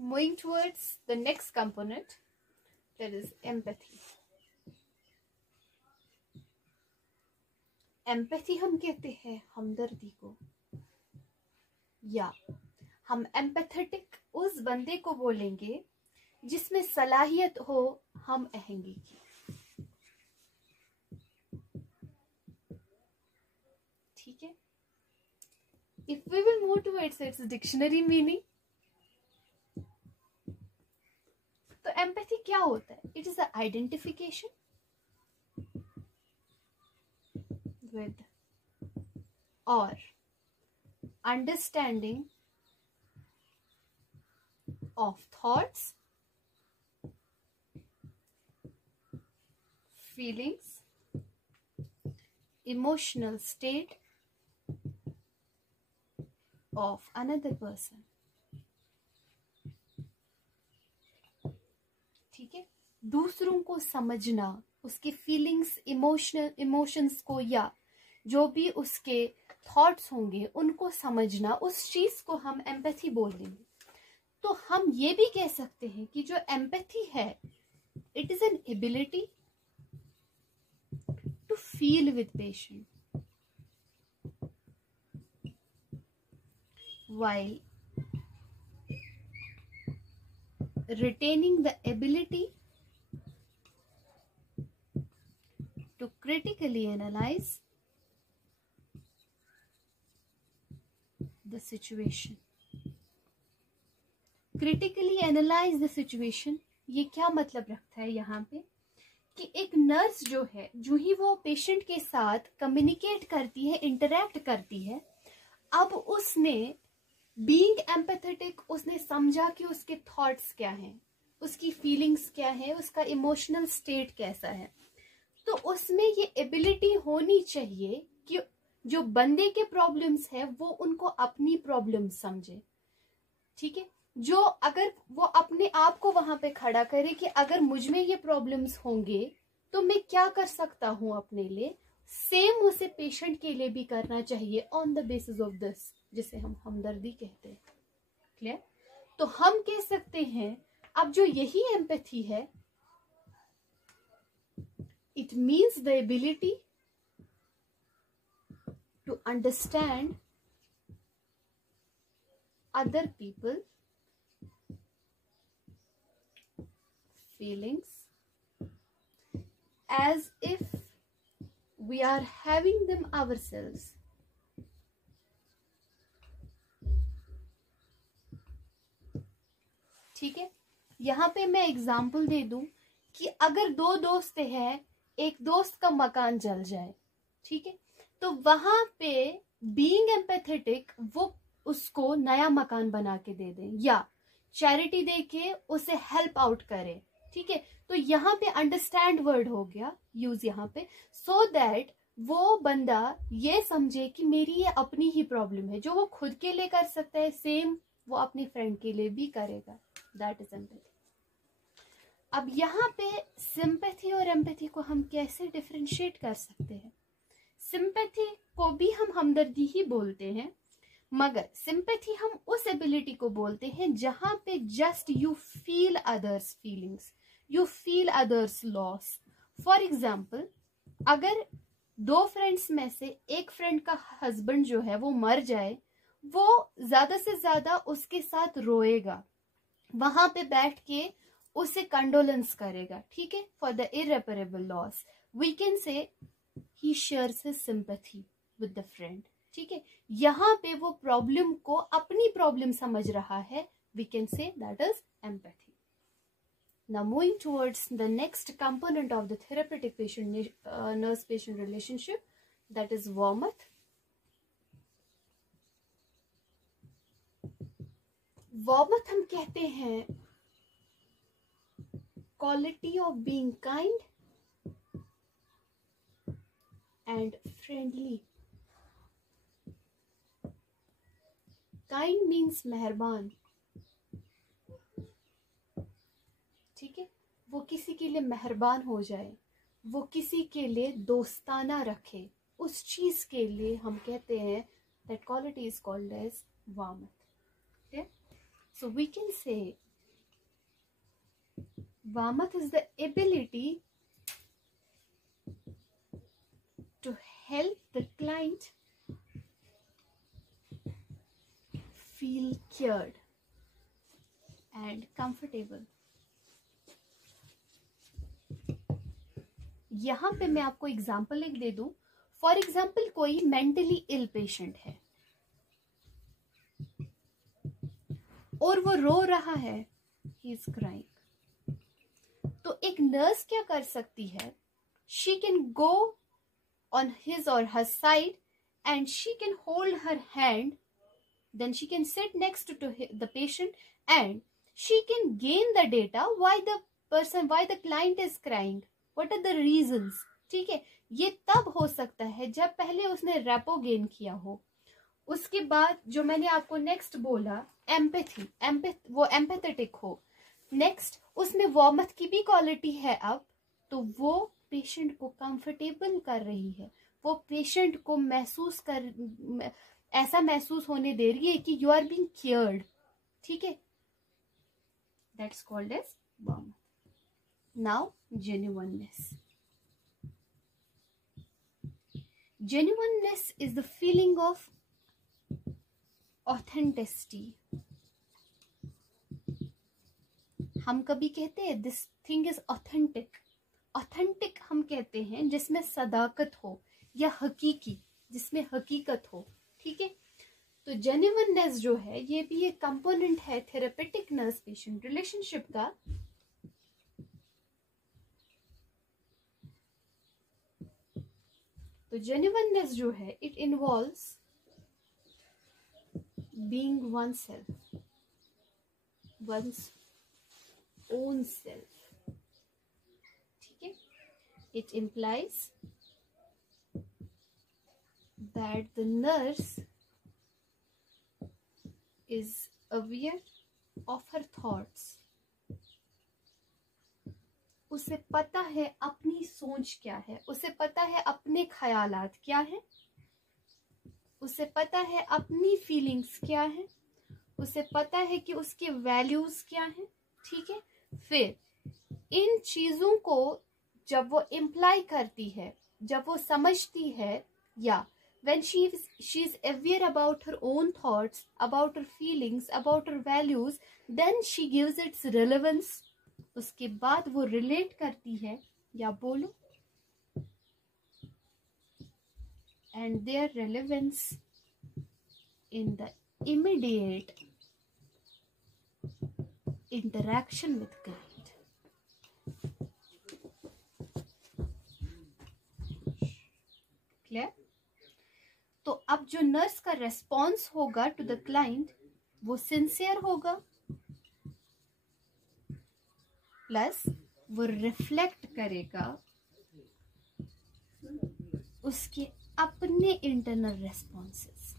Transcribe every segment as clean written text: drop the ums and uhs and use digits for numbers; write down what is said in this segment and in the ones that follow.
Moving towards the next component, that is empathy. Empathy हम कहते हैं हमदर्दी को, या हम एम्पैथेटिक उस बंदे को बोलेंगे जिसमें सलाहियत हो हम आहंगी की। ठीक है, if we will move towards its dictionary meaning, तो एम्पैथी क्या होता है? It is a identification with or understanding of thoughts, feelings, emotional state of another person. ठीक है, दूसरों को समझना, उसकी फीलिंग्स, इमोशंस को, या जो भी उसके थॉट्स होंगे उनको समझना, उस चीज को हम एम्पैथी बोल देंगे। तो हम ये भी कह सकते हैं कि जो एम्पैथी है, it is an ability to feel with patient while retaining the ability to critically analyze the situation. Critically analyze the situation, ये क्या मतलब रखता है यहाँ पे कि एक नर्स जो है, जो ही वो पेशेंट के साथ कम्युनिकेट करती है, इंटरैक्ट करती है, अब उसने बीइंग एम्पैथेटिक, उसने समझा कि उसके थॉट्स क्या हैं, उसकी फीलिंग्स क्या है, उसका इमोशनल स्टेट कैसा है। तो उसमें ये एबिलिटी होनी चाहिए कि जो बंदे के प्रॉब्लम्स है वो उनको अपनी प्रॉब्लम्स समझे। ठीक है, जो अगर वो अपने आप को वहां पे खड़ा करे कि अगर मुझ में ये प्रॉब्लम्स होंगे तो मैं क्या कर सकता हूं अपने लिए, सेम उसे पेशेंट के लिए भी करना चाहिए on the basis of this, जिसे हम हमदर्दी कहते हैं। क्लियर? तो हम कह सकते हैं अब जो यही एम्पैथी है, it means the ability to understand other people feelings as if we are having them ourselves. ठीक है, यहां पे मैं एग्जाम्पल दे दूं कि अगर दो दोस्त हैं, एक दोस्त का मकान जल जाए, ठीक है, तो वहां पे बीइंग एम्पैथेटिक वो उसको नया मकान बना के दे दें या चैरिटी दे के उसे हेल्प आउट करे। ठीक है, तो यहाँ पे अंडरस्टैंड वर्ड हो गया यूज यहाँ पे, सो दैट वो बंदा ये समझे कि मेरी ये अपनी ही प्रॉब्लम है, जो वो खुद के लिए कर सकता है सेम वो अपने फ्रेंड के लिए भी करेगा। That is empathy. अब यहाँ पे सिंपैथी और एम्पैथी को हम कैसे डिफरेंशिएट कर सकते हैं? सिंपैथी को भी हम हमदर्दी ही बोलते हैं, मगर सिंपैथी हम उस एबिलिटी को बोलते हैं जहां पे just you feel others feelings, you feel others loss. For example, अगर दो फ्रेंड्स में से एक फ्रेंड का हस्बैंड जो है वो मर जाए, वो ज्यादा से ज्यादा उसके साथ रोएगा, वहां पे बैठ के उसे कंडोलेंस करेगा। ठीक है, for the irreparable loss we can say he shares his sympathy with the friend. ठीक है, यहाँ पे वो प्रॉब्लम को अपनी प्रॉब्लम समझ रहा है, we can say that is empathy. Now moving towards the next component of the therapeutic patient nurse patient relationship, that is warmth. Warmth हम कहते हैं quality of being kind and friendly. Kind means मेहरबान। ठीक है, वो किसी के लिए मेहरबान हो जाए, वो किसी के लिए दोस्ताना रखे, उस चीज के लिए हम कहते हैं that quality is called as warmth. So we can say Varmath is the ability to help the client feel cured and comfortable. यहां पे मैं आपको एग्जाम्पल एक दे दूं. फॉर एग्जाम्पल कोई मेंटली इल पेशेंट है और वो रो रहा है, ही इज क्राइंग. तो एक नर्स क्या कर सकती है? She can go on his or her side and she can hold her hand, then she can sit next to the patient and she can gain the data why the client is crying, what are the reasons. ठीक है, ये तब हो सकता है जब पहले उसने रेपो गेन किया हो. उसके बाद जो मैंने आपको नेक्स्ट बोला एम्पैथी, वो एम्पैथेटिक हो. नेक्स्ट उसमें वार्मथ की भी क्वालिटी है अब, तो वो पेशेंट को कंफर्टेबल कर रही है, वो पेशेंट को ऐसा महसूस होने दे रही है कि यू आर बीइंग केयर्ड. ठीक है, that's called as warmth. Now genuineness. Genuineness is the feeling of authenticity. हम कभी कहते हैं this thing is authentic. Authentic हम कहते हैं जिसमें सदाकत हो या हकीकी, जिसमें हकीकत हो. ठीक है, तो जेन्युइननेस जो है ये भी एक कंपोनेंट है थेरेपेटिक नर्स पेशेंट रिलेशनशिप का. तो जेन्युइननेस जो है it involves being one self, one's own self. It implies that the nurse is aware of her thoughts. उसे पता है अपनी सोच क्या है, उसे पता है अपने ख्यालात क्या है, उसे पता है अपनी फीलिंग्स क्या है, उसे पता है कि उसके वैल्यूज क्या हैं. ठीक है, फिर इन चीजों को जब वो इम्प्लाई करती है, जब वो समझती है, या when she is aware about her own thoughts, about her feelings, about her values, then she gives its relevance. उसके बाद वो रिलेट करती है, या बोलो, and their relevance in the immediate interaction with client. Clear? तो अब जो नर्स का रेस्पॉन्स होगा टू द क्लाइंट वो सिंसियर होगा, प्लस वो रिफ्लेक्ट करेगा उसके अपने इंटरनल रेस्पॉन्सेस.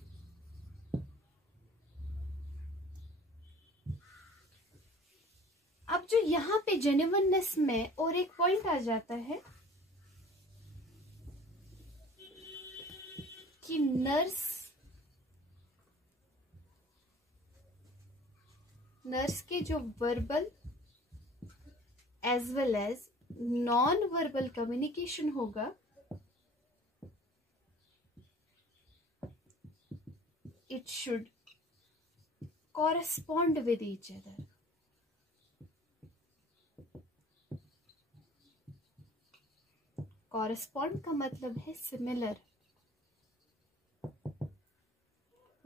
अब जो यहां पे जेन्युइननेस में और एक पॉइंट आ जाता है कि नर्स के जो verbal as well as non verbal communication होगा, it should correspond with each other. Correspond का मतलब है similar.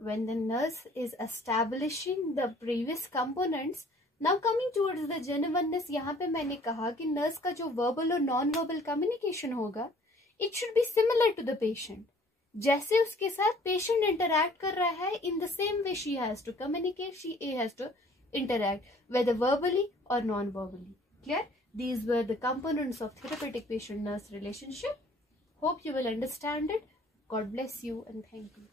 When the nurse is establishing the previous components, now coming towards the genuineness, यहाँ पे मैंने कहा कि nurse का जो verbal और non-verbal communication होगा, it should be similar to the patient. जैसे उसके साथ पेशेंट इंटरैक्ट कर रहा है, in the same way she has to communicate, she has to interact, whether verbally or non-verbally. Clear? These were the components of therapeutic patient-nurse relationship. Hope you will understand it. God bless you and thank you.